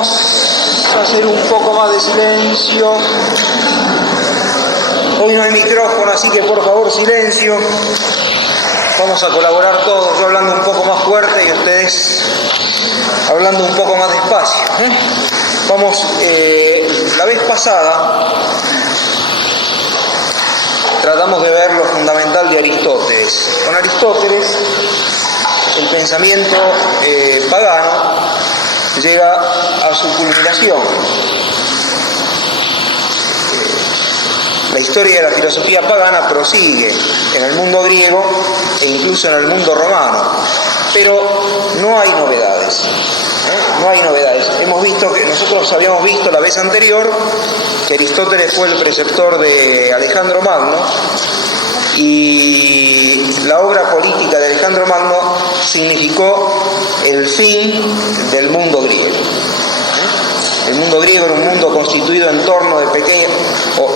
Vamos a hacer un poco más de silencio. Hoy no hay micrófono, así que por favor silencio. Vamos a colaborar todos, yo hablando un poco más fuerte y ustedes hablando un poco más despacio. Vamos, la vez pasada tratamos de ver lo fundamental de Aristóteles. Con Aristóteles, el pensamiento pagano llega a su culminación. La historia de la filosofía pagana prosigue en el mundo griego e incluso en el mundo romano, pero no hay novedades. No hay novedades. Nosotros habíamos visto la vez anterior que Aristóteles fue el preceptor de Alejandro Magno y la obra política de Alejandro Magno significó el fin del mundo griego. El mundo griego era un mundo constituido en torno de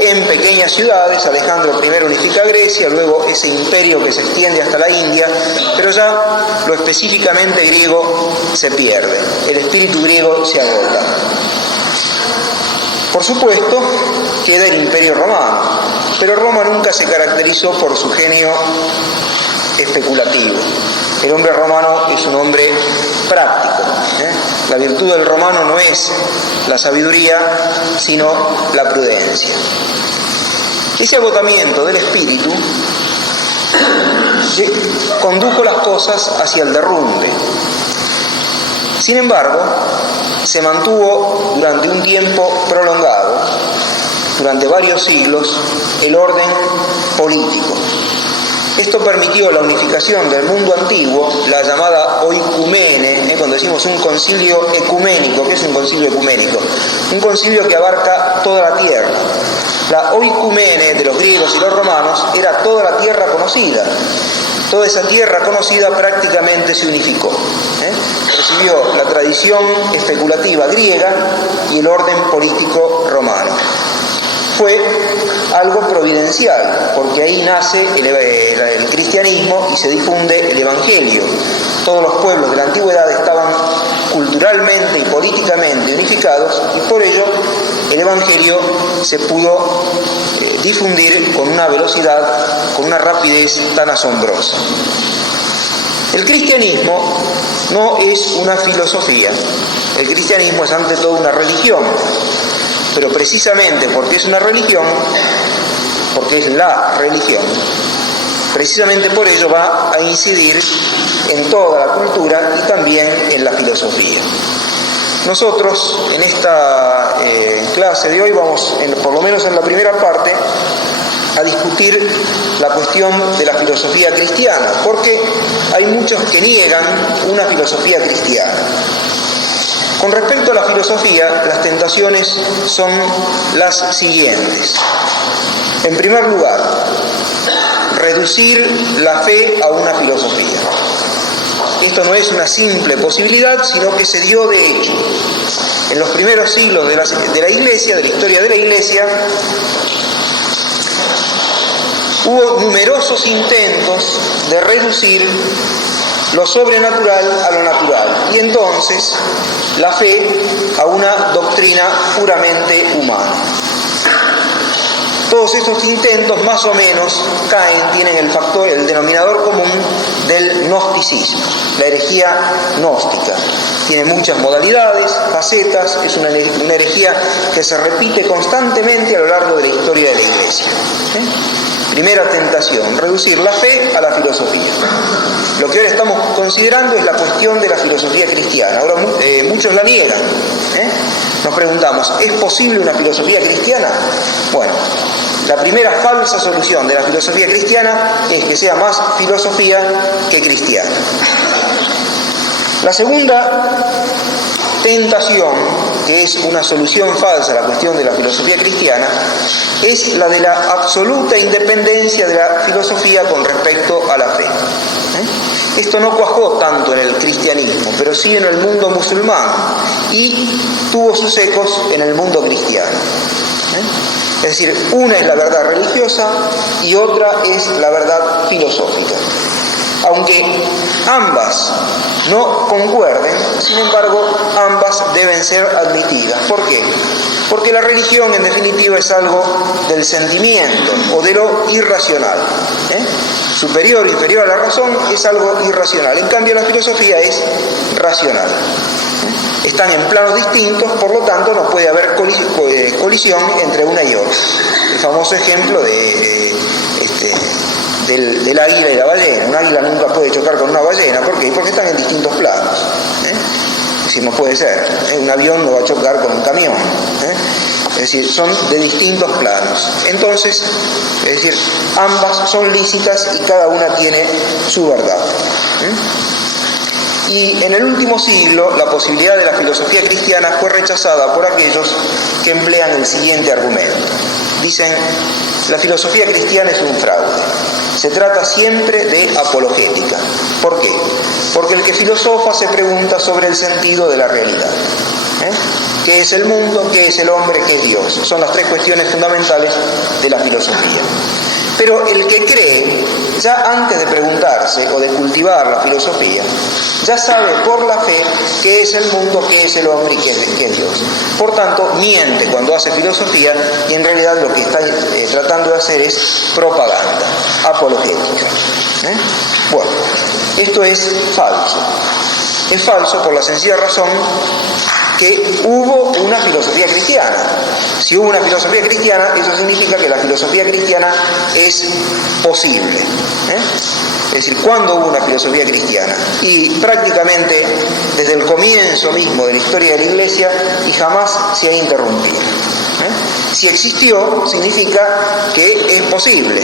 en pequeñas ciudades. Alejandro I unifica Grecia, luego ese imperio que se extiende hasta la India, pero ya lo específicamente griego se pierde, el espíritu griego se agota. Por supuesto, queda el imperio romano, pero Roma nunca se caracterizó por su genio especulativo. El hombre romano es un hombre práctico. La virtud del romano no es la sabiduría, sino la prudencia. Ese agotamiento del espíritu condujo las cosas hacia el derrumbe. Sin embargo, se mantuvo durante un tiempo prolongado, durante varios siglos, el orden político. Esto permitió la unificación del mundo antiguo, la llamada oikumene, cuando decimos un concilio ecuménico. ¿Qué es un concilio ecuménico? Un concilio que abarca toda la tierra. La oikumene de los griegos y los romanos era toda la tierra conocida. Toda esa tierra conocida prácticamente se unificó. Recibió la tradición especulativa griega y el orden político romano. Fue algo providencial, porque ahí nace el cristianismo y se difunde el evangelio. Todos los pueblos de la antigüedad estaban culturalmente y políticamente unificados y por ello el evangelio se pudo difundir con una velocidad, con una rapidez tan asombrosa. El cristianismo no es una filosofía, el cristianismo es ante todo una religión. Pero precisamente porque es una religión, porque es la religión, precisamente por ello va a incidir en toda la cultura y también en la filosofía. Nosotros en esta clase de hoy vamos, por lo menos en la primera parte, a discutir la cuestión de la filosofía cristiana, porque hay muchos que niegan una filosofía cristiana. Con respecto a la filosofía, las tentaciones son las siguientes. En primer lugar, reducir la fe a una filosofía. Esto no es una simple posibilidad, sino que se dio de hecho. En los primeros siglos de la Iglesia, de la historia de la Iglesia, hubo numerosos intentos de reducir lo sobrenatural a lo natural, y entonces la fe a una doctrina puramente humana. Todos estos intentos más o menos tienen el denominador común del gnosticismo, la herejía gnóstica. Tiene muchas modalidades, facetas, es una herejía que se repite constantemente a lo largo de la historia de la Iglesia. Primera tentación, reducir la fe a la filosofía. Lo que ahora estamos considerando es la cuestión de la filosofía cristiana. Ahora muchos la niegan. Nos preguntamos, ¿es posible una filosofía cristiana? Bueno, la primera falsa solución de la filosofía cristiana es que sea más filosofía que cristiana. La segunda tentación, que es una solución falsa a la cuestión de la filosofía cristiana, es la de la absoluta independencia de la filosofía con respecto a la fe. Esto no cuajó tanto en el cristianismo, pero sí en el mundo musulmán y tuvo sus ecos en el mundo cristiano. Es decir, una es la verdad religiosa y otra es la verdad filosófica. Aunque ambas no concuerden, sin embargo, ambas deben ser ser admitidas. ¿Por qué? Porque la religión, en definitiva, es algo del sentimiento o de lo irracional. Superior o inferior a la razón es algo irracional. En cambio, la filosofía es racional. Están en planos distintos, por lo tanto, no puede haber colisión entre una y otra. El famoso ejemplo del águila y la ballena. Un águila nunca puede chocar con una ballena. ¿Por qué? Porque están en distintos planos. Es decir, no puede ser. Un avión no va a chocar con un camión. Es decir, son de distintos planos. Entonces, es decir, ambas son lícitas y cada una tiene su verdad. Y en el último siglo, la posibilidad de la filosofía cristiana fue rechazada por aquellos que emplean el siguiente argumento. Dicen, la filosofía cristiana es un fraude. Se trata siempre de apologética. ¿Por qué? Porque el que filosofa se pregunta sobre el sentido de la realidad. ¿Qué es el mundo? ¿Qué es el hombre? ¿Qué es Dios? Son las tres cuestiones fundamentales de la filosofía. Pero el que cree, ya antes de preguntarse o de cultivar la filosofía, ya sabe por la fe qué es el mundo, qué es el hombre y qué es Dios. Por tanto, miente cuando hace filosofía y en realidad lo que está tratando de hacer es propaganda, apologética. Bueno, esto es falso. Es falso por la sencilla razón que hubo una filosofía cristiana. Si hubo una filosofía cristiana, eso significa que la filosofía cristiana es posible. Es decir, ¿cuándo hubo una filosofía cristiana? Y prácticamente desde el comienzo mismo de la historia de la Iglesia y jamás se ha interrumpido. Si existió, significa que es posible.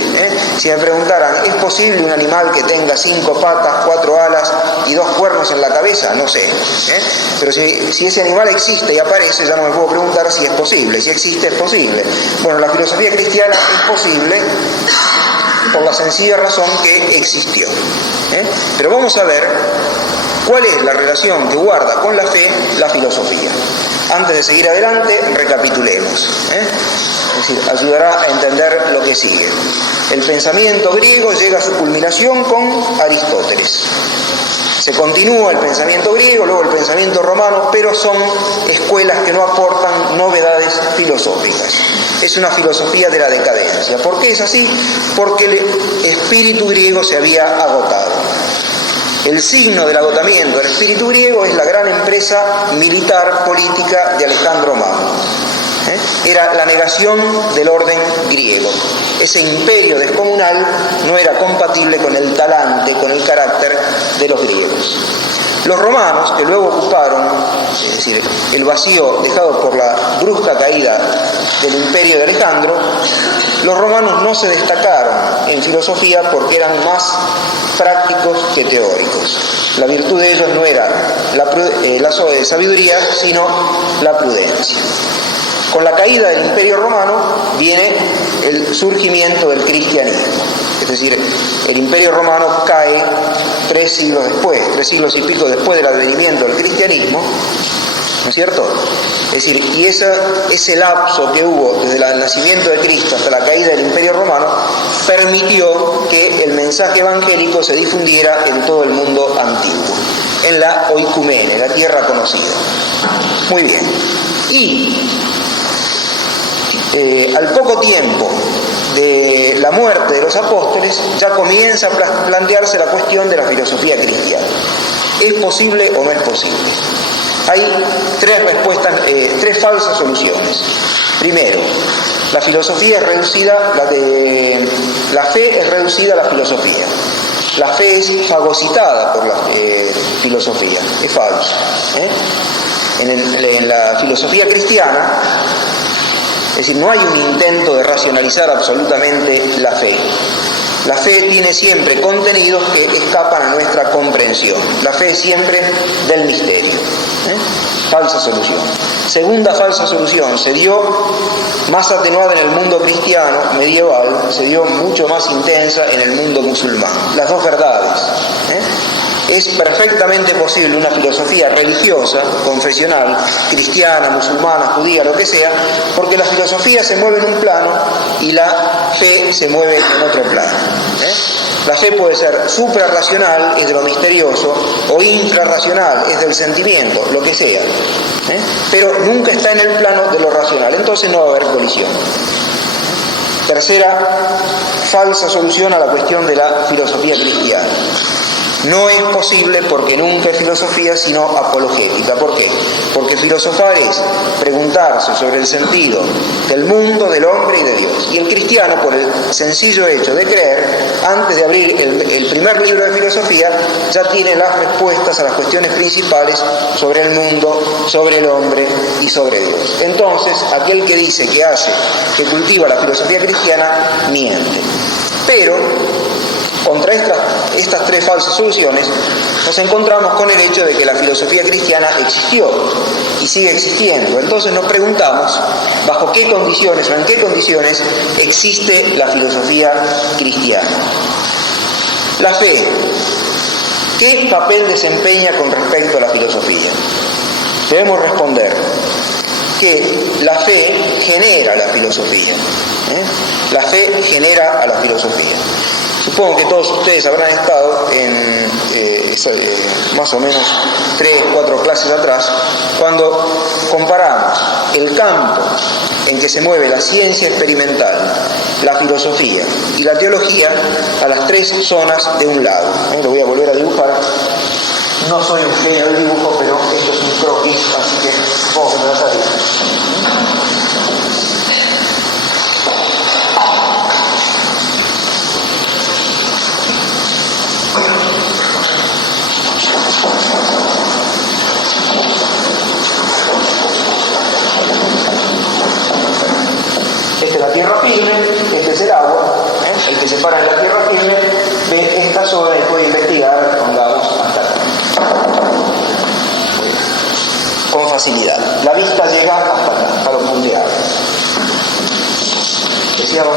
Si me preguntaran, ¿es posible un animal que tenga 5 patas, 4 alas y 2 cuernos en la cabeza? No sé. Pero si ese animal existe y aparece, ya no me puedo preguntar si es posible. Si existe, es posible. Bueno, la filosofía cristiana es posible por la sencilla razón que existió. Pero vamos a ver cuál es la relación que guarda con la fe la filosofía. Antes de seguir adelante, recapitulemos. Es decir, ayudará a entender lo que sigue. El pensamiento griego llega a su culminación con Aristóteles. Se continúa el pensamiento griego, luego el pensamiento romano, pero son escuelas que no aportan novedades filosóficas. Es una filosofía de la decadencia. ¿Por qué es así? Porque el espíritu griego se había agotado. El signo del agotamiento del espíritu griego es la gran empresa militar política de Alejandro Magno. Era la negación del orden griego. Ese imperio descomunal no era compatible con el talante, con el carácter de los griegos. Los romanos, que luego ocuparon, es decir, el vacío dejado por la brusca caída del imperio de Alejandro, los romanos no se destacaron en filosofía porque eran más prácticos que teóricos. La virtud de ellos no era la sabiduría, sino la prudencia. Con la caída del Imperio Romano viene el surgimiento del cristianismo. Es decir, el Imperio Romano cae 3 siglos después, 3 siglos y pico después del advenimiento del cristianismo, ¿no es cierto? Es decir, y ese lapso que hubo desde el nacimiento de Cristo hasta la caída del Imperio Romano permitió que el mensaje evangélico se difundiera en todo el mundo antiguo, en la oikumene, la tierra conocida. Muy bien. Y al poco tiempo de la muerte de los apóstoles ya comienza a plantearse la cuestión de la filosofía cristiana. ¿Es posible o no es posible? Hay 3 respuestas, 3 falsas soluciones. Primero, la filosofía es reducida, la fe es reducida a la filosofía. La fe es fagocitada por la filosofía. Es falso. En la filosofía cristiana, es decir, no hay un intento de racionalizar absolutamente la fe. La fe tiene siempre contenidos que escapan a nuestra comprensión. La fe es siempre del misterio. Falsa solución. Segunda falsa solución, se dio más atenuada en el mundo cristiano medieval, se dio mucho más intensa en el mundo musulmán. Las dos verdades. Es perfectamente posible una filosofía religiosa, confesional, cristiana, musulmana, judía, lo que sea, porque la filosofía se mueve en un plano y la fe se mueve en otro plano. La fe puede ser suprarracional, es de lo misterioso, o infrarracional, es del sentimiento, lo que sea. Pero nunca está en el plano de lo racional, entonces no va a haber colisión. Tercera falsa solución a la cuestión de la filosofía cristiana. No es posible porque nunca es filosofía sino apologética. ¿Por qué? Porque filosofar es preguntarse sobre el sentido del mundo, del hombre y de Dios. Y el cristiano, por el sencillo hecho de creer, antes de abrir el primer libro de filosofía, ya tiene las respuestas a las cuestiones principales sobre el mundo, sobre el hombre y sobre Dios. Entonces, aquel que dice, que hace, que cultiva la filosofía cristiana, miente. Pero contra estas tres falsas soluciones nos encontramos con el hecho de que la filosofía cristiana existió y sigue existiendo. Entonces nos preguntamos bajo qué condiciones o en qué condiciones existe la filosofía cristiana. La fe, ¿qué papel desempeña con respecto a la filosofía? Debemos responder que la fe genera la filosofía. La fe genera a la filosofía. Supongo que todos ustedes habrán estado en más o menos 3 o 4 clases atrás, cuando comparamos el campo en que se mueve la ciencia experimental, la filosofía y la teología a las 3 zonas de un lado. Lo voy a volver a dibujar. No soy un genio del dibujo, pero esto es un croquis, así que supongo que me va a salir. Esta es la tierra firme, este es el agua. El que se para en la tierra firme ve esta zona y puede investigar, pongamos, hasta acá. Con facilidad. La vista llega hasta acá, hasta lo punteado. Decíamos,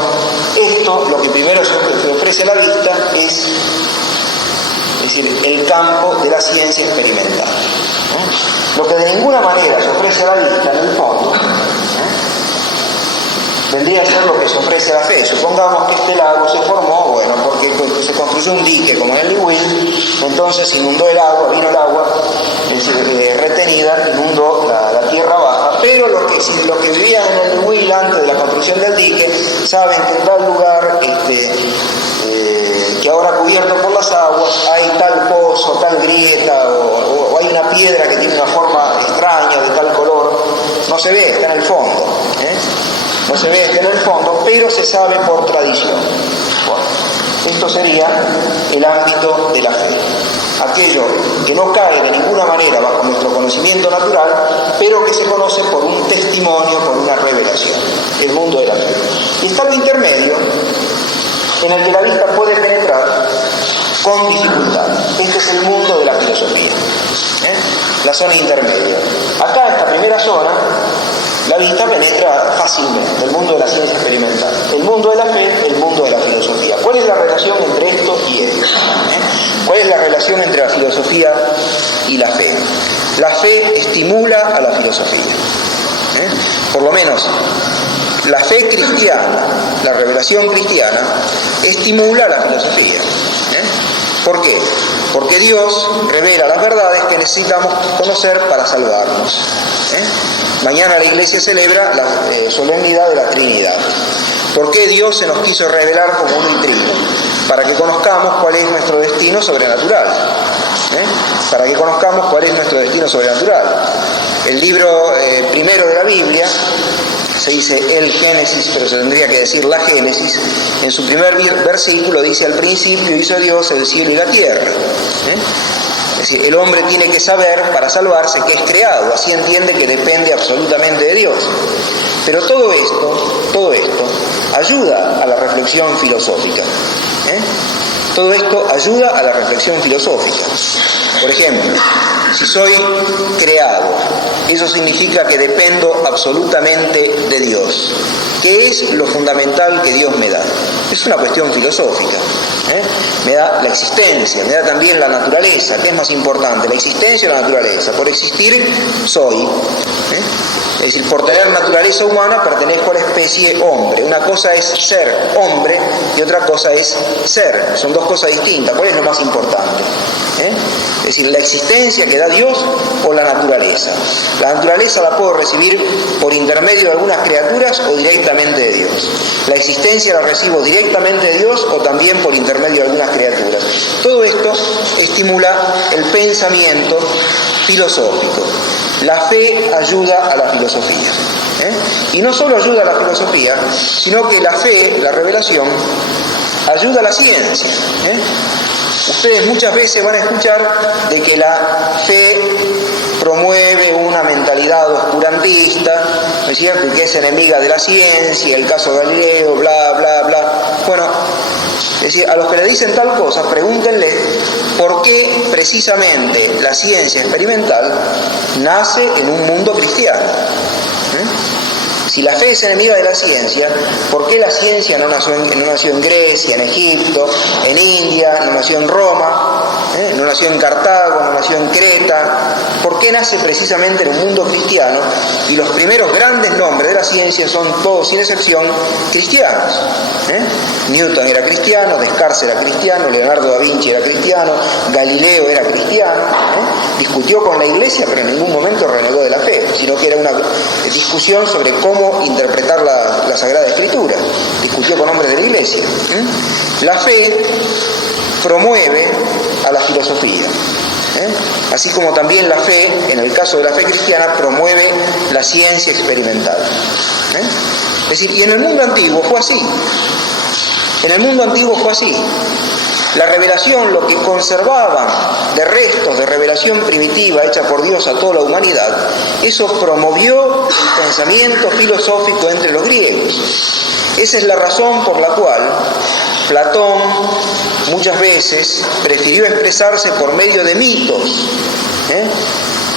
esto, lo que primero se ofrece a la vista es decir, el campo de la ciencia experimental. Lo que de ninguna manera se ofrece a la vista, en el fondo, vendría a ser lo que se ofrece a la fe. Supongamos que este lago se formó, bueno, porque se construyó un dique como en el Lewis, entonces inundó el agua, vino el agua, es decir, retenida, inundó la tierra baja, pero los que vivían en el Lewis antes de la construcción del dique saben que en tal lugar, que ahora cubierto por las aguas, hay tal pozo, tal grieta, o hay una piedra que tiene una forma extraña, de tal color, no se ve, está en el fondo. No se ve en el fondo, pero se sabe por tradición. Bueno, esto sería el ámbito de la fe. Aquello que no cae de ninguna manera bajo nuestro conocimiento natural, pero que se conoce por un testimonio, por una revelación. El mundo de la fe. Y está lo intermedio, en el que la vista puede penetrar con dificultad. Este es el mundo de la filosofía. La zona intermedia. Acá, esta primera zona, la vista penetra fácilmente, el mundo de la ciencia experimental, el mundo de la fe, el mundo de la filosofía. ¿Cuál es la relación entre esto y esto? ¿Cuál es la relación entre la filosofía y la fe? La fe estimula a la filosofía. Por lo menos, la fe cristiana, la revelación cristiana, estimula a la filosofía. ¿Por qué? Porque Dios revela las verdades que necesitamos conocer para salvarnos. Mañana la Iglesia celebra la solemnidad de la Trinidad. ¿Por qué Dios se nos quiso revelar como uno y trino? Para que conozcamos cuál es nuestro destino sobrenatural. Para que conozcamos cuál es nuestro destino sobrenatural. El libro primero de la Biblia, se dice el Génesis, pero se tendría que decir la Génesis, en su primer versículo dice: al principio hizo Dios el cielo y la tierra. Es decir, el hombre tiene que saber para salvarse que es creado, así entiende que depende absolutamente de Dios. Pero todo esto ayuda a la reflexión filosófica. Todo esto ayuda a la reflexión filosófica. Por ejemplo, si soy creado, Eso significa que dependo absolutamente de Dios. ¿Qué es lo fundamental que Dios me da? Es una cuestión filosófica. Me da la existencia, me da también la naturaleza. ¿Qué es más importante, la existencia o la naturaleza? Por existir soy. Es decir, por tener naturaleza humana pertenezco a la especie hombre. Una cosa es ser hombre y otra cosa es ser. Son dos cosas distintas. ¿Cuál es lo más importante? Es decir, la existencia que da Dios o la naturaleza. La naturaleza la puedo recibir por intermedio de algunas criaturas o directamente de Dios. La existencia la recibo directamente de Dios o también por intermedio de algunas criaturas. Todo esto estimula el pensamiento filosófico. La fe ayuda a la filosofía. Y no solo ayuda a la filosofía, sino que la fe, la revelación, ayuda a la ciencia. Ustedes muchas veces van a escuchar de que la fe promueve una mentalidad oscurantista, ¿no es cierto?, y que es enemiga de la ciencia, el caso de Galileo, bla, bla, bla. Bueno, es decir, a los que le dicen tal cosa, pregúntenle por qué precisamente la ciencia experimental nace en un mundo cristiano. Si la fe es enemiga de la ciencia, ¿por qué la ciencia no nació en Grecia, en Egipto, en India, no nació en Roma, no nació en Cartago, no nació en Creta? ¿Por qué nace precisamente en un mundo cristiano? Y los primeros grandes nombres de la ciencia son todos, sin excepción, cristianos. Newton era cristiano, Descartes era cristiano, Leonardo da Vinci era cristiano, Galileo era cristiano. Discutió con la Iglesia, pero en ningún momento renegó de la fe, sino que era una discusión sobre cómo interpretar la Sagrada Escritura. Discutió con hombres de la Iglesia. La fe promueve a la filosofía. Así como también la fe, en el caso de la fe cristiana, promueve la ciencia experimental. Es decir, y en el mundo antiguo fue así. En el mundo antiguo fue así. La revelación, lo que conservaban de restos de revelación primitiva hecha por Dios a toda la humanidad, eso promovió el pensamiento filosófico entre los griegos. Esa es la razón por la cual Platón muchas veces prefirió expresarse por medio de mitos,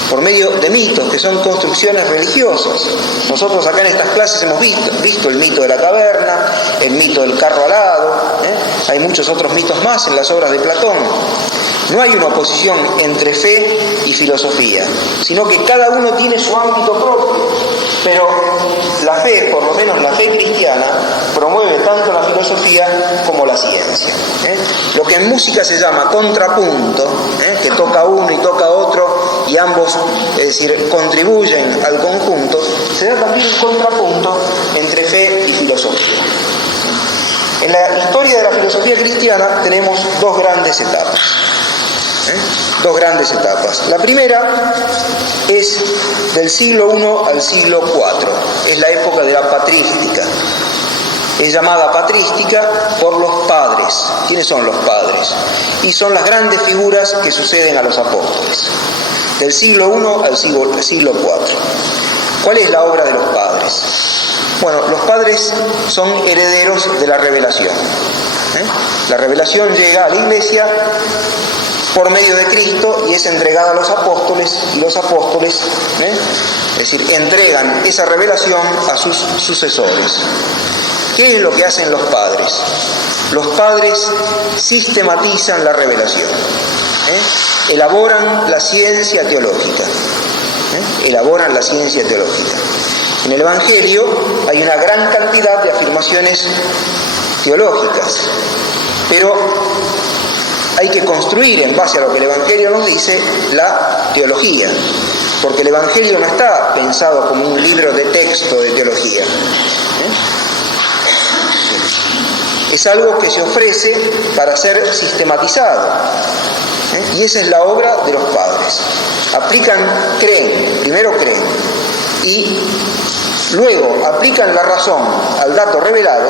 por medio de mitos que son construcciones religiosas. Nosotros acá en estas clases hemos visto el mito de la caverna, el mito del carro alado, hay muchos otros mitos más en las obras de Platón. No hay una oposición entre fe y filosofía, sino que cada uno tiene su ámbito propio, pero la fe, por lo menos la fe cristiana, promueve tanto la filosofía como la ciencia. Lo que en música se llama contrapunto, que toca uno y toca otro y ambos, es decir, contribuyen al conjunto, se da también un contrapunto entre fe y filosofía. En la historia de la filosofía cristiana tenemos dos grandes etapas. La primera es del siglo I al siglo IV, es la época de la patrística. Es llamada patrística por los padres. ¿Quiénes son los padres? Y son las grandes figuras que suceden a los apóstoles. Del siglo I al siglo IV. ¿Cuál es la obra de los padres? Bueno, los padres son herederos de la revelación. La revelación llega a la Iglesia por medio de Cristo y es entregada a los apóstoles, y los apóstoles, es decir, entregan esa revelación a sus sucesores. ¿Qué es lo que hacen los padres? Los padres sistematizan la revelación, elaboran la ciencia teológica. Elaboran la ciencia teológica. En el Evangelio hay una gran cantidad de afirmaciones teológicas, pero hay que construir en base a lo que el Evangelio nos dice la teología, porque el Evangelio no está pensado como un libro de texto de teología. Es algo que se ofrece para ser sistematizado. Y esa es la obra de los padres. Primero creen, y luego aplican la razón al dato revelado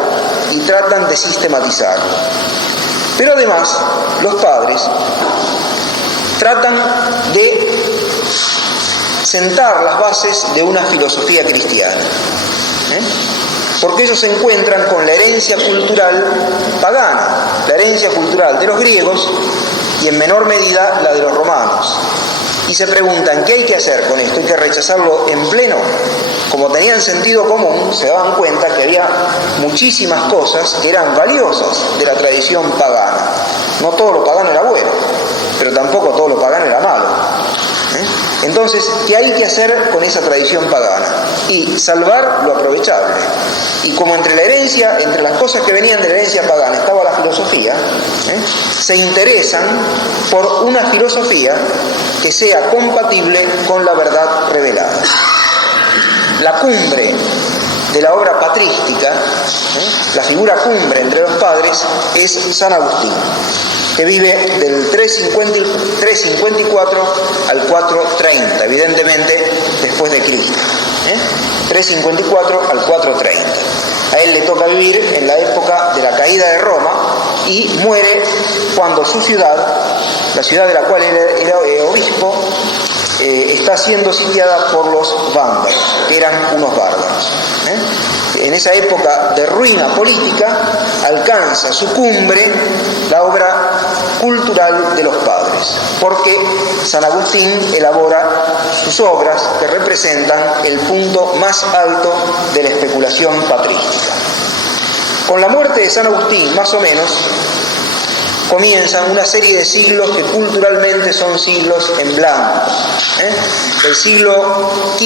y tratan de sistematizarlo. Pero además, los padres tratan de sentar las bases de una filosofía cristiana. Porque ellos se encuentran con la herencia cultural pagana, la herencia cultural de los griegos y en menor medida la de los romanos. y se preguntan ¿qué hay que hacer con esto? ¿Hay que rechazarlo en pleno? Como tenían sentido común, se daban cuenta que había muchísimas cosas que eran valiosas de la tradición pagana. No todo lo pagano era bueno, pero tampoco todo lo pagano era malo. Entonces, ¿qué hay que hacer con esa tradición pagana? Y salvar lo aprovechable. Y como entre las cosas que venían de la herencia pagana estaba la filosofía, se interesan por una filosofía que sea compatible con la verdad revelada. La cumbre de la obra patrística, la figura cumbre entre los padres, es San Agustín, que vive del 354 al 430, evidentemente después de Cristo. 354 al 430. A él le toca vivir en la época de la caída de Roma y muere cuando su ciudad, la ciudad de la cual él era obispo, está siendo sitiada por los vándalos, que eran unos bárbaros. En esa época de ruina política alcanza su cumbre la obra cultural de los padres, porque San Agustín elabora sus obras que representan el punto más alto de la especulación patrística. Con la muerte de San Agustín, más o menos, comienzan una serie de siglos que culturalmente son siglos en blanco. Del siglo V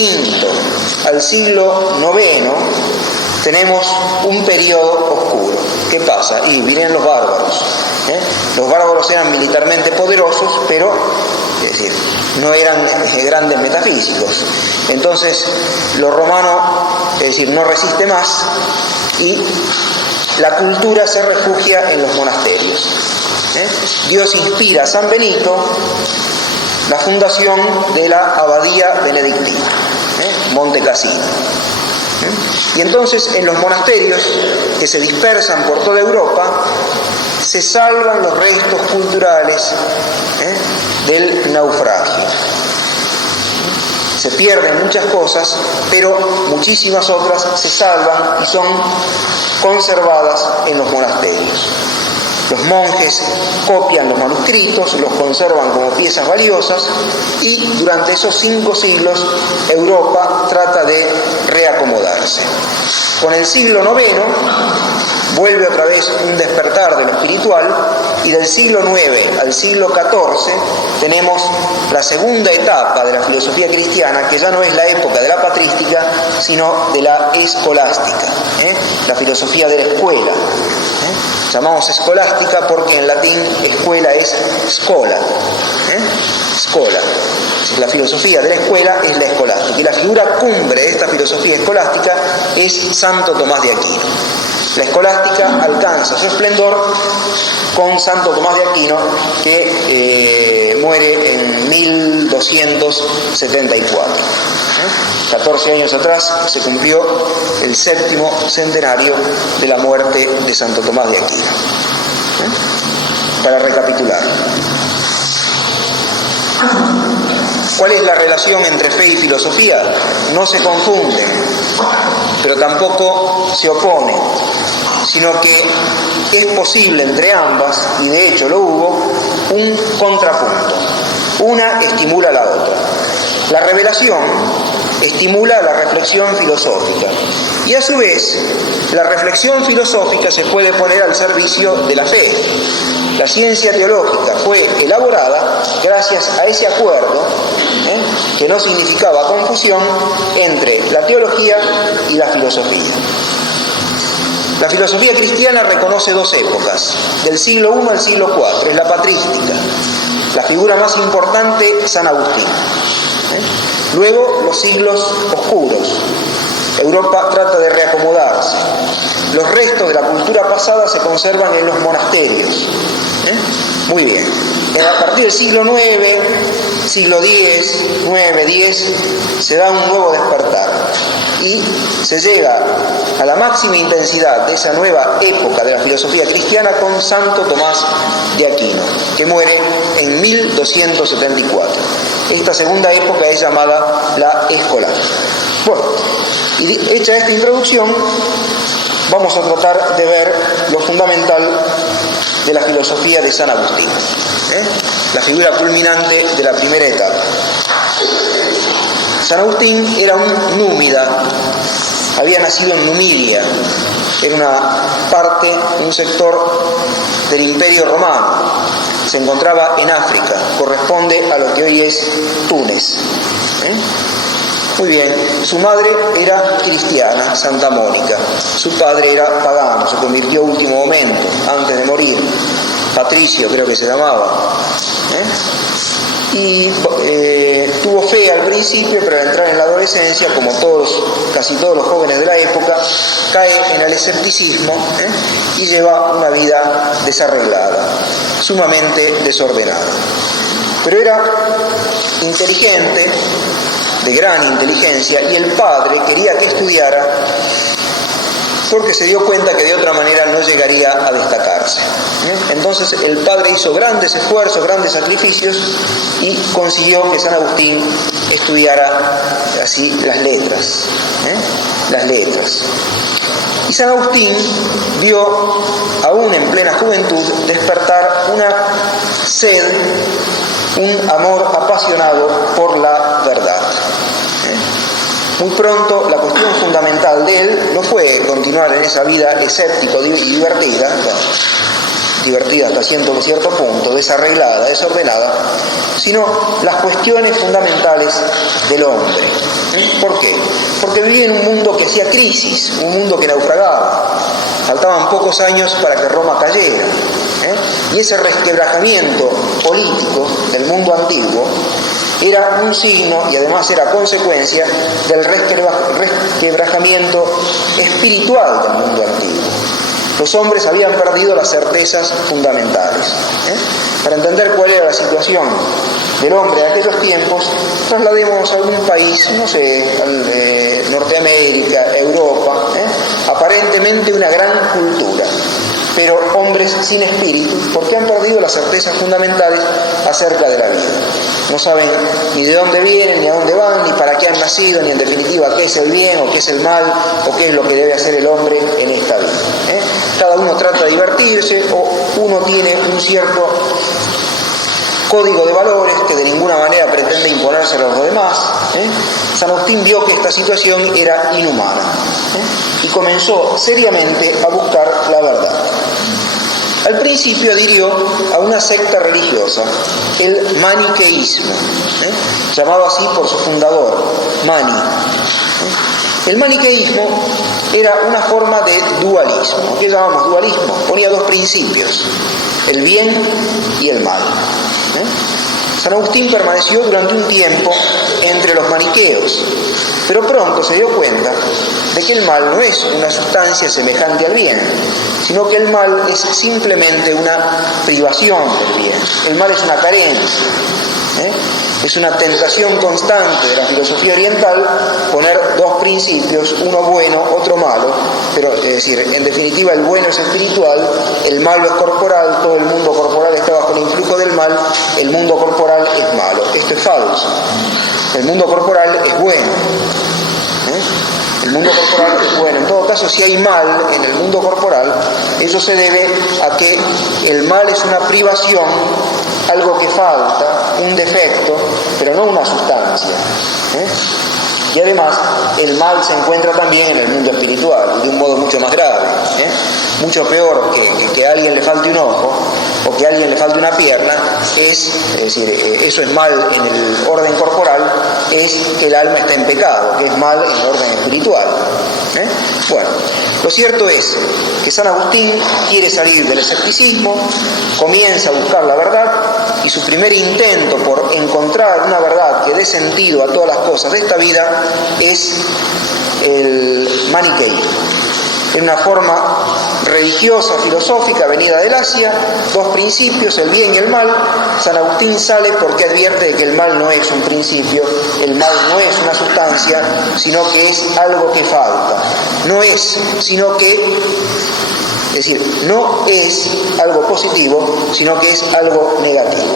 al siglo IX tenemos un periodo oscuro. ¿Qué pasa? Y vienen los bárbaros. Los bárbaros eran militarmente poderosos, pero es decir, no eran grandes metafísicos. Entonces, lo romano, es decir, no resiste más y la cultura se refugia en los monasterios. Dios inspira a San Benito la fundación de la abadía benedictina, Monte Cassino. Y entonces en los monasterios que se dispersan por toda Europa se salvan los restos culturales del naufragio. Se pierden muchas cosas, pero muchísimas otras se salvan y son conservadas en los monasterios. Los monjes copian los manuscritos, los conservan como piezas valiosas y durante esos 5 siglos Europa trata de reacomodarse. Con el siglo IX vuelve otra vez un despertar de lo espiritual y del siglo IX al siglo XIV tenemos la segunda etapa de la filosofía cristiana, que ya no es la época de la patrística, sino de la escolástica, la filosofía de la escuela. Llamamos escolástica porque en latín escuela es schola. Schola. La filosofía de la escuela es la escolástica. Y la figura cumbre de esta filosofía escolástica es Santo Tomás de Aquino. La escolástica alcanza su esplendor con Santo Tomás de Aquino, que muere en 1274. 14 años atrás se cumplió el 7º centenario de la muerte de Santo Tomás de Aquino. Para recapitular, ¿cuál es la relación entre fe y filosofía? No se confunden, pero tampoco se oponen, sino que es posible entre ambas, y de hecho lo hubo, un contrapunto. Una estimula a la otra. La revelación estimula la reflexión filosófica y a su vez la reflexión filosófica se puede poner al servicio de la fe. La ciencia teológica fue elaborada gracias a ese acuerdo que no significaba confusión entre la teología y la filosofía. La filosofía cristiana reconoce 2 épocas, del siglo I al siglo IV, es la patrística. La figura más importante, San Agustín. Luego, los siglos oscuros. Europa trata de reacomodarse. Los restos de la cultura pasada se conservan en los monasterios. Muy bien. A partir del siglo IX, siglo X, se da un nuevo despertar y se llega a la máxima intensidad de esa nueva época de la filosofía cristiana con Santo Tomás de Aquino, que muere en 1274. Esta segunda época es llamada la escolástica. Bueno, y hecha esta introducción, vamos a tratar de ver lo fundamental de la filosofía de San Agustín, la figura culminante de la primera etapa. San Agustín era un númida, había nacido en Numidia, era una parte, un sector del Imperio Romano, se encontraba en África, corresponde a lo que hoy es Túnez. Muy bien, su madre era cristiana, Santa Mónica, su padre era pagano, se convirtió a último momento, antes de morir, Patricio creo que se llamaba, y tuvo fe al principio, pero al entrar en la adolescencia, como casi todos los jóvenes de la época, cae en el escepticismo y lleva una vida desarreglada, sumamente desordenada. Pero era inteligente, de gran inteligencia, y el padre quería que estudiara porque se dio cuenta que de otra manera no llegaría a destacarse. Entonces el padre hizo grandes esfuerzos, grandes sacrificios y consiguió que San Agustín estudiara así las letras. Y San Agustín vio, aún en plena juventud, despertar una sed, un amor apasionado por la verdad. Muy pronto la cuestión fundamental de él no fue continuar en esa vida escéptico y divertida hasta cierto punto, desarreglada, desordenada, sino las cuestiones fundamentales del hombre. ¿Por qué? Porque vivía en un mundo que hacía crisis, un mundo que naufragaba. Faltaban pocos años para que Roma cayera. Y ese resquebrajamiento político del mundo antiguo era un signo y además era consecuencia del resquebrajamiento espiritual del mundo antiguo. Los hombres habían perdido las certezas fundamentales. Para entender cuál era la situación del hombre en aquellos tiempos, trasladémonos a algún país, no sé, Norteamérica, Europa, aparentemente una gran cultura, pero hombres sin espíritu, porque han perdido las certezas fundamentales acerca de la vida. No saben ni de dónde vienen, ni a dónde van, ni para qué han nacido, ni en definitiva qué es el bien o qué es el mal, o qué es lo que debe hacer el hombre en esta vida. Cada uno trata de divertirse, o uno tiene un cierto código de valores que de ninguna manera pretende imponérselo a los demás. San Agustín vio que esta situación era inhumana y comenzó seriamente a buscar la verdad. Al principio adhirió a una secta religiosa, el maniqueísmo, llamado así por su fundador, Mani. El maniqueísmo era una forma de dualismo. ¿Qué llamamos dualismo? Ponía dos principios, el bien y el mal. San Agustín permaneció durante un tiempo entre los maniqueos, pero pronto se dio cuenta de que el mal no es una sustancia semejante al bien, sino que el mal es simplemente una privación del bien. El mal es una carencia. Es una tentación constante de la filosofía oriental poner dos principios, uno bueno, otro malo, pero es decir, en definitiva el bueno es espiritual, el malo es corporal, todo el mundo corporal está bajo el influjo del mal, el mundo corporal es malo. Esto es falso. El mundo corporal es bueno. El mundo corporal es bueno. En todo caso, si hay mal en el mundo corporal, eso se debe a que el mal es una privación, algo que falta, un defecto, pero no una sustancia. Y además, el mal se encuentra también en el mundo espiritual, y de un modo mucho más grave. Mucho peor que a alguien le falte un ojo o que a alguien le falte una pierna, es decir, eso es mal en el orden corporal, es que el alma está en pecado, que es mal en el orden espiritual. Bueno, lo cierto es que San Agustín quiere salir del escepticismo, comienza a buscar la verdad, y su primer intento por encontrar una verdad que dé sentido a todas las cosas de esta vida es el maniqueísmo. En una forma religiosa, filosófica, venida del Asia, dos principios, el bien y el mal. San Agustín sale porque advierte de que el mal no es un principio, el mal no es una sustancia, sino que es algo que falta. No es, sino que, es decir, no es algo positivo, sino que es algo negativo.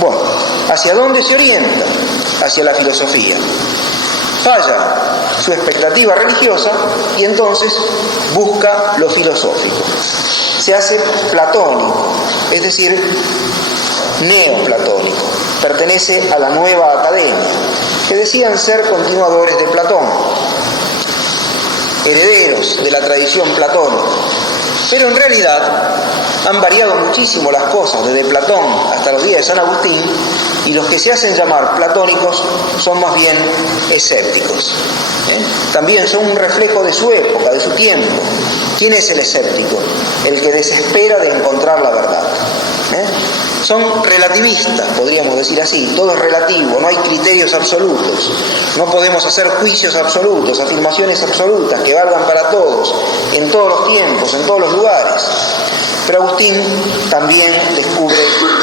Bueno, ¿hacia dónde se orienta? Hacia la filosofía. Falla su expectativa religiosa y entonces busca lo filosófico. se hace platónico, es decir, neoplatónico. Pertenece a la nueva academia, que decían ser continuadores de Platón, herederos de la tradición platónica. Pero en realidad han variado muchísimo las cosas desde Platón hasta los días de San Agustín, y los que se hacen llamar platónicos son más bien escépticos. También son un reflejo de su época, de su tiempo. ¿Quién es el escéptico? El que desespera de encontrar la verdad. Son relativistas, podríamos decir así, todo es relativo, no hay criterios absolutos, no podemos hacer juicios absolutos, afirmaciones absolutas que valgan para todos, en todos los tiempos, en todos los lugares. Pero Agustín también descubre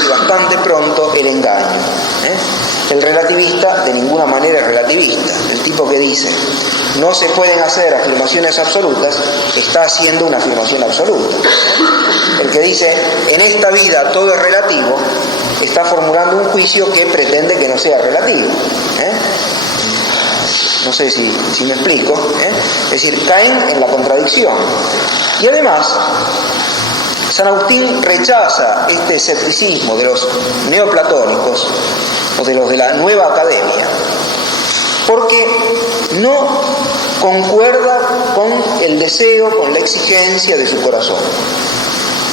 bastante pronto el engaño. El relativista de ninguna manera es relativista. El tipo que dice no se pueden hacer afirmaciones absolutas está haciendo una afirmación absoluta. El que dice en esta vida todo es relativo está formulando un juicio que pretende que no sea relativo. No sé si me explico. Es decir, caen en la contradicción. Y además, San Agustín rechaza este escepticismo de los neoplatónicos o de los de la nueva academia, porque no concuerda con el deseo, con la exigencia de su corazón.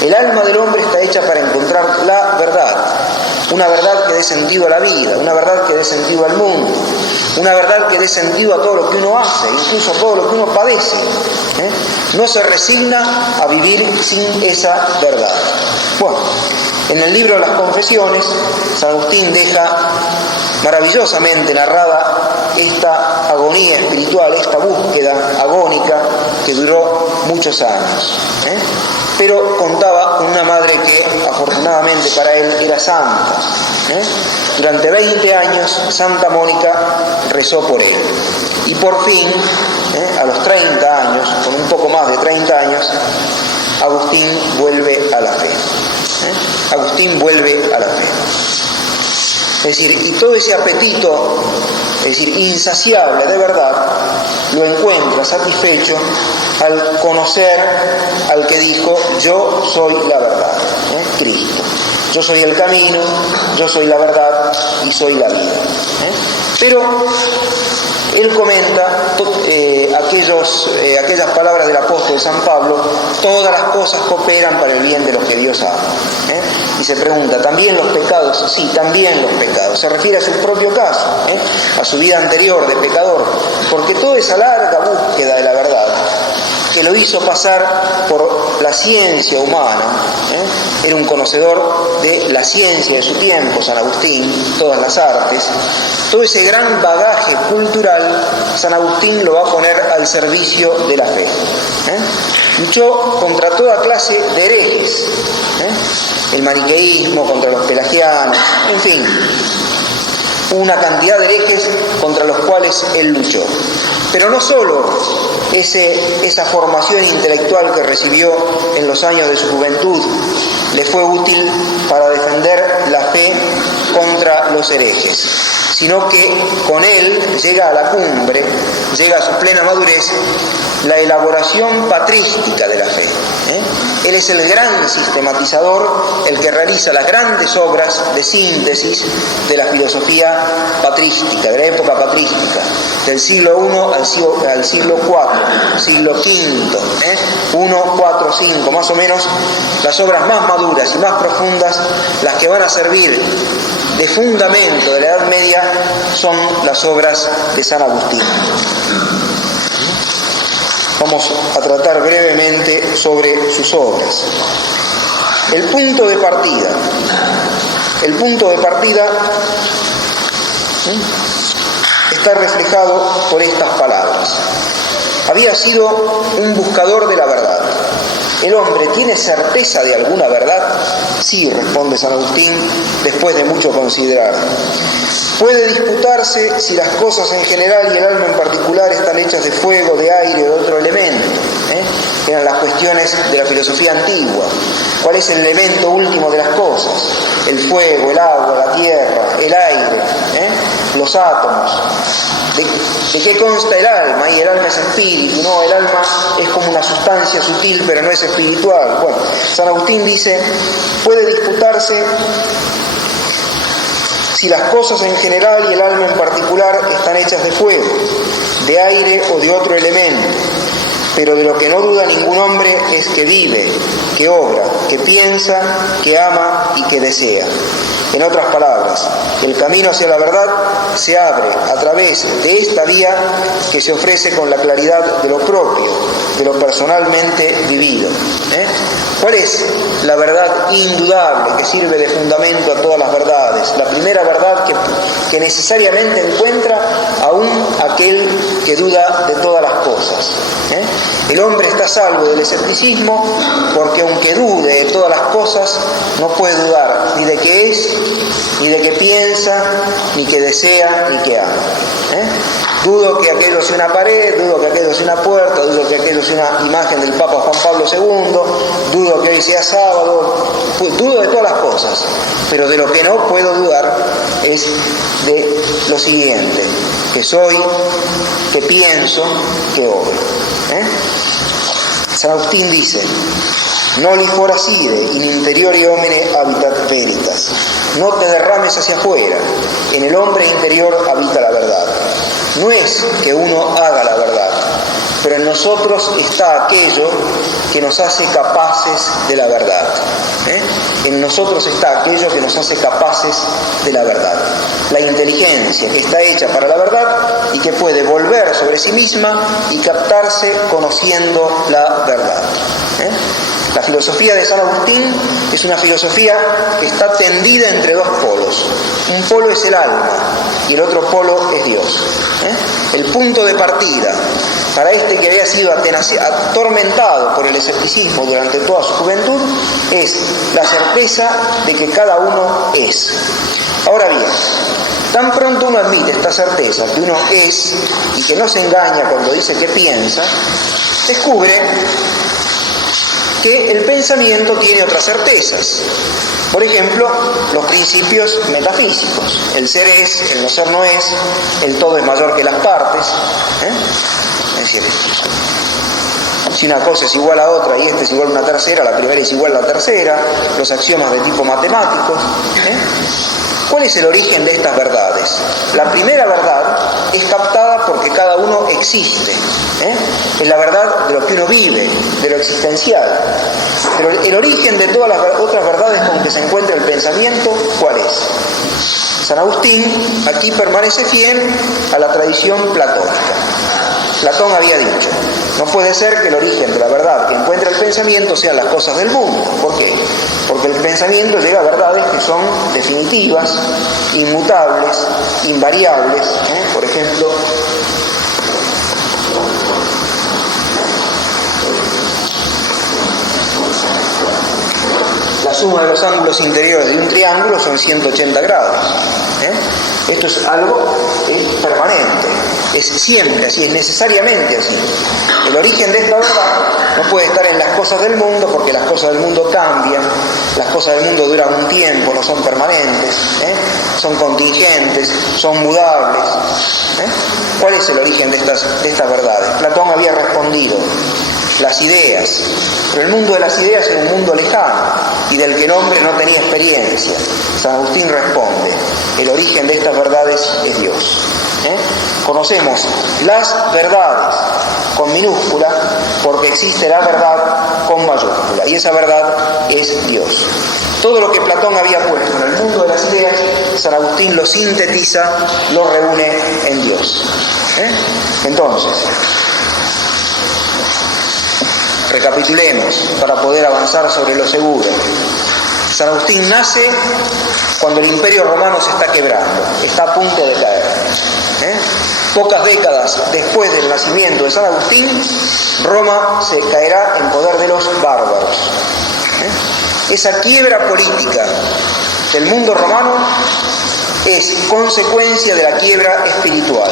El alma del hombre está hecha para encontrar la verdad, una verdad que dé sentido a la vida, una verdad que dé sentido al mundo, una verdad que dé sentido a todo lo que uno hace, incluso a todo lo que uno padece. No se resigna a vivir sin esa verdad. Bueno, en el libro de las Confesiones, San Agustín deja maravillosamente narrada esta agonía espiritual, esta búsqueda agónica que duró muchos años. Pero contaba con una madre que afortunadamente para él era santa. Durante 20 años Santa Mónica rezó por él. Y por fin, a los 30 años, con un poco más de 30 años, Agustín vuelve a la fe. Agustín vuelve a la fe. Es decir, y todo ese apetito, es decir, insaciable de verdad, lo encuentra satisfecho al conocer al que dijo, yo soy la verdad, Cristo. Yo soy el camino, yo soy la verdad y soy la vida. Pero él comenta aquellas palabras del apóstol San Pablo, todas las cosas cooperan para el bien de los que Dios ama. Y se pregunta, ¿también los pecados? Sí, también los pecados. Se refiere a su propio caso, a su vida anterior de pecador, porque toda esa larga búsqueda de la verdad que lo hizo pasar por la ciencia humana, era un conocedor de la ciencia de su tiempo, San Agustín, todas las artes, todo ese gran bagaje cultural, San Agustín lo va a poner al servicio de la fe. Luchó contra toda clase de herejes, el maniqueísmo, contra los pelagianos, en fin, una cantidad de herejes contra los cuales él luchó. Pero no solo esa formación intelectual que recibió en los años de su juventud le fue útil para defender la fe contra los herejes, sino que con él llega a la cumbre, llega a su plena madurez, la elaboración patrística de la fe. Él es el gran sistematizador, el que realiza las grandes obras de síntesis de la filosofía patrística, de la época patrística, del siglo I al siglo IV, siglo V, 1, 4, 5, más o menos, las obras más maduras y más profundas, las que van a servir de fundamento de la Edad Media, son las obras de San Agustín. Vamos a tratar brevemente sobre sus obras. El punto de partida está reflejado por estas palabras. Había sido un buscador de la verdad. ¿El hombre tiene certeza de alguna verdad? Sí, responde San Agustín, después de mucho considerar. Puede disputarse si las cosas en general y el alma en particular están hechas de fuego, de aire o de otro elemento. Eran las cuestiones de la filosofía antigua. ¿Cuál es el elemento último de las cosas? El fuego, el agua, la tierra, el aire, los átomos. ¿De qué consta el alma? Y el alma es espíritu. No, el alma es como una sustancia sutil, pero no es espiritual. Bueno, San Agustín dice, puede disputarse si las cosas en general y el alma en particular están hechas de fuego, de aire o de otro elemento, pero de lo que no duda ningún hombre es que vive, que obra, que piensa, que ama y que desea. En otras palabras, el camino hacia la verdad se abre a través de esta vía que se ofrece con la claridad de lo propio, de lo personalmente vivido. ¿Cuál es la verdad indudable que sirve de fundamento a todas las verdades? La primera verdad que necesariamente encuentra aún aquel que duda de todas las cosas. El hombre está a salvo del escepticismo porque aunque dude de todas las cosas, no puede dudar ni de qué es, ni de qué piensa, ni que desea, ni que ama. Dudo que aquello sea una pared, dudo que aquello sea una puerta, dudo que aquello sea una imagen del Papa Juan Pablo II, dudo que hoy sea sábado, dudo de todas las cosas, pero de lo que no puedo dudar es de lo siguiente, que soy, que pienso, que obro. San Agustín dice, noli foraside in interiore homine habitat veritas. No te derrames hacia afuera, en el hombre interior habita la verdad. No es que uno haga la verdad, pero en nosotros está aquello que nos hace capaces de la verdad. En nosotros está aquello que nos hace capaces de la verdad. La inteligencia que está hecha para la verdad y que puede volver sobre sí misma y captarse conociendo la verdad. La filosofía de San Agustín es una filosofía que está tendida entre dos polos. Un polo es el alma y el otro polo es Dios. El punto de partida para este que había sido atormentado por el escepticismo durante toda su juventud es la certeza de que cada uno es. Ahora bien, tan pronto uno admite esta certeza que uno es y que no se engaña cuando dice que piensa, descubre que el pensamiento tiene otras certezas. Por ejemplo, los principios metafísicos. El ser es, el no ser no es, el todo es mayor que las partes. Es decir, si una cosa es igual a otra y esta es igual a una tercera, la primera es igual a la tercera, los axiomas de tipo matemático. ¿Cuál es el origen de estas verdades? La primera verdad es captada porque cada uno existe. Es la verdad de lo que uno vive, de lo existencial. Pero el origen de todas las otras verdades con que se encuentra el pensamiento, ¿cuál es? San Agustín aquí permanece fiel a la tradición platónica. Platón había dicho, no puede ser que el origen de la verdad que encuentra el pensamiento sean las cosas del mundo. ¿Por qué? Porque el pensamiento llega a verdades que son definitivas, inmutables, invariables. Por ejemplo, la suma de los ángulos interiores de un triángulo son 180 grados. Esto es algo permanente, es siempre así, es necesariamente así. El origen de esta verdad no puede estar en las cosas del mundo porque las cosas del mundo cambian, las cosas del mundo duran un tiempo, no son permanentes, son contingentes, son mudables. ¿Cuál es el origen de estas verdades? Platón había respondido, las ideas, pero el mundo de las ideas era un mundo lejano y del que el hombre no tenía experiencia. San Agustín responde, el origen de estas verdades es Dios. Conocemos las verdades con minúscula porque existe la verdad con mayúscula y esa verdad es Dios. Todo lo que Platón había puesto en el mundo de las ideas, San Agustín lo sintetiza, lo reúne en Dios. Entonces, recapitulemos para poder avanzar sobre lo seguro. San Agustín nace cuando el Imperio Romano se está quebrando, está a punto de caer. Pocas décadas después del nacimiento de San Agustín, Roma se caerá en poder de los bárbaros. Esa quiebra política del mundo romano es consecuencia de la quiebra espiritual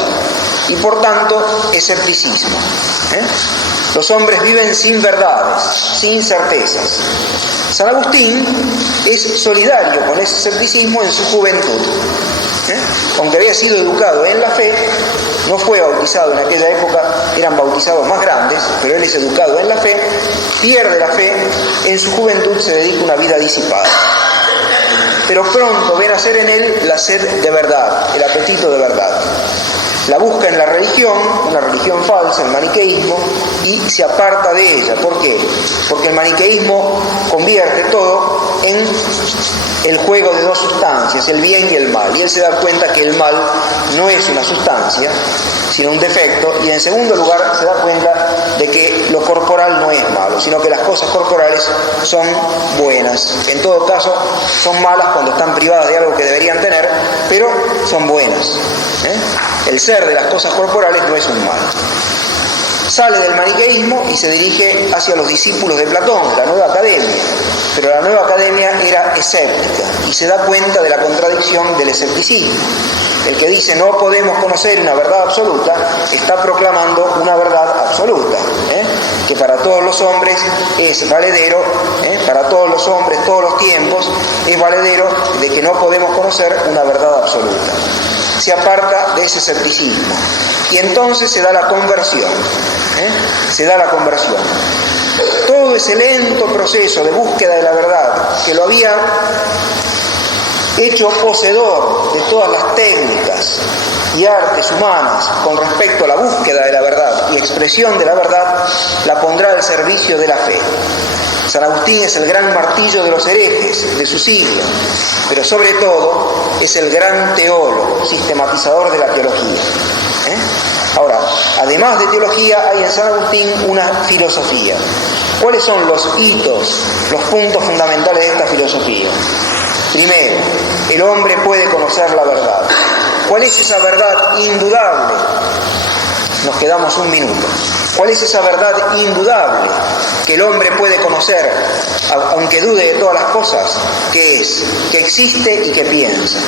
y por tanto escepticismo. Los hombres viven sin verdades, sin certezas. San Agustín es solidario con ese escepticismo en su juventud. Aunque había sido educado en la fe, no fue bautizado en aquella época, eran bautizados más grandes, pero él es educado en la fe, pierde la fe, en su juventud se dedica a una vida disipada. Pero pronto ve nacer en él la sed de verdad, el apetito de verdad. La busca en la religión, una religión falsa, el maniqueísmo, y se aparta de ella. ¿Por qué? Porque el maniqueísmo convierte todo en el juego de dos sustancias, el bien y el mal. Y él se da cuenta que el mal no es una sustancia, sino un defecto. Y en segundo lugar se da cuenta de que lo corporal no es malo, sino que las cosas corporales son buenas. En todo caso, son malas cuando están privadas de algo que deberían tener, pero son buenas. El ser de las cosas corporales no es un mal. Sale del maniqueísmo y se dirige hacia los discípulos de Platón, la nueva academia. Pero la nueva academia era escéptica y se da cuenta de la contradicción del escepticismo. El que dice no podemos conocer una verdad absoluta está proclamando una verdad absoluta, que para todos los hombres es valedero, para todos los hombres, todos los tiempos, es valedero de que no podemos conocer una verdad absoluta. Se aparta de ese escepticismo y entonces se da la conversión. Se da la conversión. Todo ese lento proceso de búsqueda de la verdad que lo había hecho poseedor de todas las técnicas y artes humanas con respecto a la búsqueda de la verdad y expresión de la verdad, la pondrá al servicio de la fe. San Agustín es el gran martillo de los herejes de su siglo, pero sobre todo es el gran teólogo, sistematizador de la teología. Ahora, además de teología, hay en San Agustín una filosofía. ¿Cuáles son los hitos, los puntos fundamentales de esta filosofía? Primero, el hombre puede conocer la verdad. ¿Cuál es esa verdad indudable? Nos quedamos un minuto. ¿Cuál es esa verdad indudable que el hombre puede conocer, aunque dude de todas las cosas? ¿Qué es? Que existe y que piensa.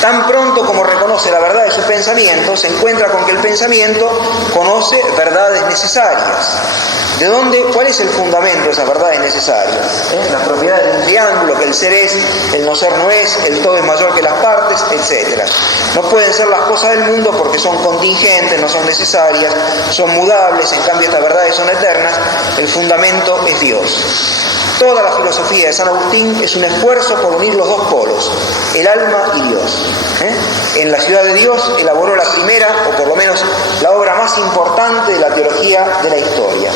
Tan pronto como reconoce la verdad de su pensamiento, se encuentra con que el pensamiento conoce verdades necesarias. ¿De dónde? ¿Cuál es el fundamento de esas verdades necesarias? Las propiedades de un triángulo, que el ser es, el no ser no es, el todo es mayor que las partes, etc. No pueden ser las cosas del mundo porque son contingentes, no son necesarias, son mudables, en cambio estas verdades son eternas. El fundamento es Dios. Toda la filosofía de San Agustín es un esfuerzo por unir los dos polos, el alma y Dios. En la ciudad de Dios elaboró la primera, o por lo menos la obra más importante de la teología de la historia.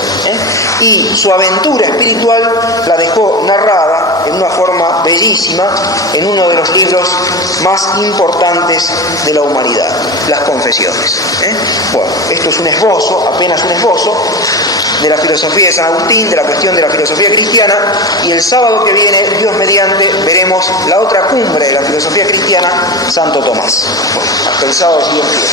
Y su aventura espiritual la dejó narrada en una forma bellísima en uno de los libros más importantes de la humanidad, las Confesiones. Bueno, esto es un esbozo, apenas un esbozo, de la filosofía de San Agustín, de la cuestión de la filosofía cristiana, y el sábado que viene, Dios mediante, veremos la otra cumbre de la filosofía cristiana, Santo Tomás. Bueno, hasta el sábado, si Dios quiere.